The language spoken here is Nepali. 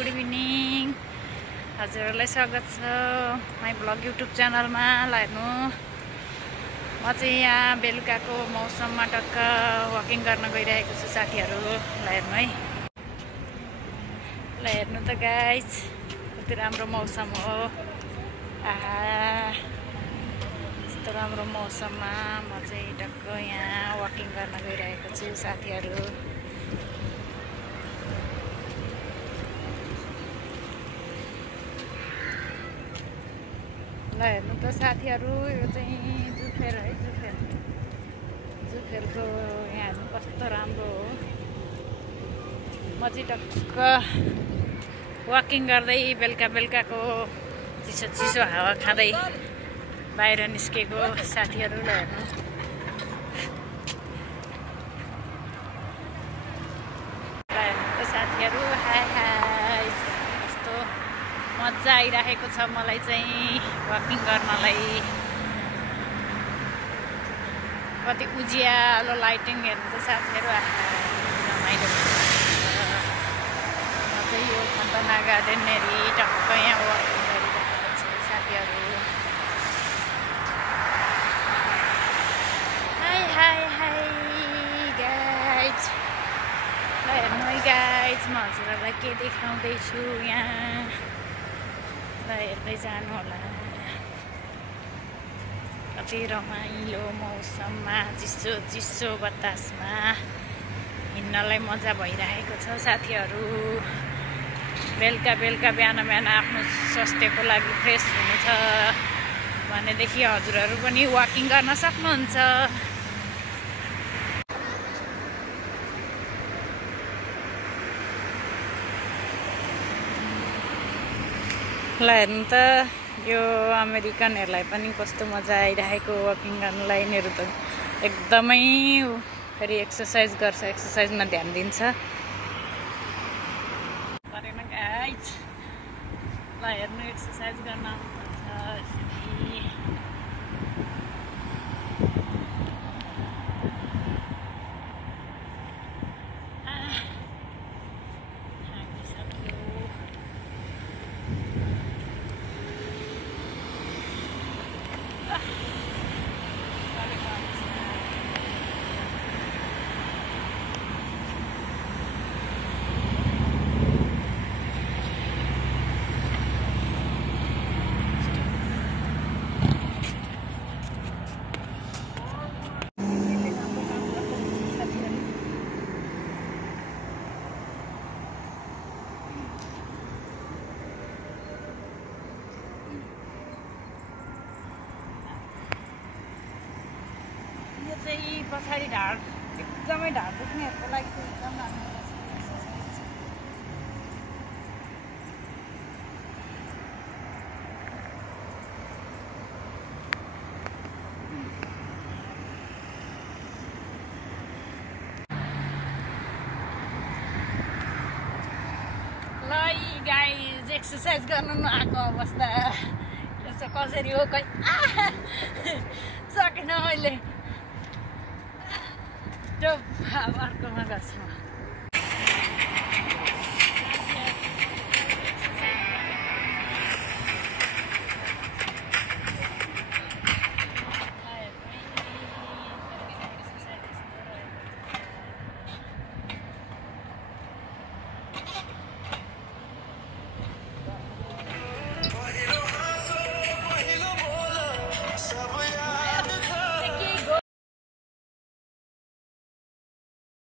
गुड इभिनिङ हजुरहरूलाई स्वागत छ माई ब्लग युट्युब च्यानलमा। ल हेर्नु म चाहिँ यहाँ बेलुकाको मौसममा टक्क वकिङ गर्न गइरहेको छु साथीहरू। ल हेर्नु है, ल हेर्नु त गाइज कति राम्रो मौसम हो। आहा यस्तो राम्रो मौसममा म चाहिँ टक्क यहाँ वकिङ गर्न गइरहेको छु साथीहरू। ल हेर्नु त साथीहरू, यो चाहिँ जुफेर है, जुफेरको यहाँ हेर्नु कस्तो राम्रो हो। म चाहिँ टक्क वकिङ गर्दै बेलुकाको चिसो हावा खाँदै बाहिर निस्केको साथीहरू। ल हेर्नु त साथीहरू, हाई हाई कस्तो मजा आइरहेको छ मलाई चाहिँ वकिङ गर्नलाई। कति उज्यालो लाइटिङ हेर्नु त साथीहरू, रमाइलो। म चाहिँ यो खन्तना गार्डननेरि टक्क यहाँ वकिङ गरिरहेको छु साथीहरू। हाई हाई हाई गाइज, ल हेर्नु है गाइज, म हजुरहरूलाई के देखाउँदैछु यहाँ। ल हेर्दै जानु होला। कति रमाइलो मौसममा चिसो बतासमा हिँड्नलाई मजा भइरहेको छ साथीहरू। बेलुका बिहान आफ्नो स्वास्थ्यको लागि फ्रेस हुनु छ भनेदेखि हजुरहरू पनि वकिङ गर्न सक्नुहुन्छ। ल हेर्नु त यो अमेरिकनहरूलाई पनि कस्तो मजा आइरहेको वकिङ गर्नलाई। यिनीहरू त एकदमै फेरि एक्सर्साइज गर्छ, एक्सर्साइजमा ध्यान दिन्छ। परेन गाइज, ल हेर्नु एक्सर्साइज गर्न आउनुपर्छ यसरी। चाहिँ पछाडि ढाड एकदमै ढाड दुख्नेहरूको लागि चाहिँ एकदम राम्रो एक्सर्साइज। ल गाइज एक्सर्साइज गर्नु नआएको अवस्था यो चाहिँ कसरी हो खै सकेन मैले। अब अर्कोमा गर्छु म।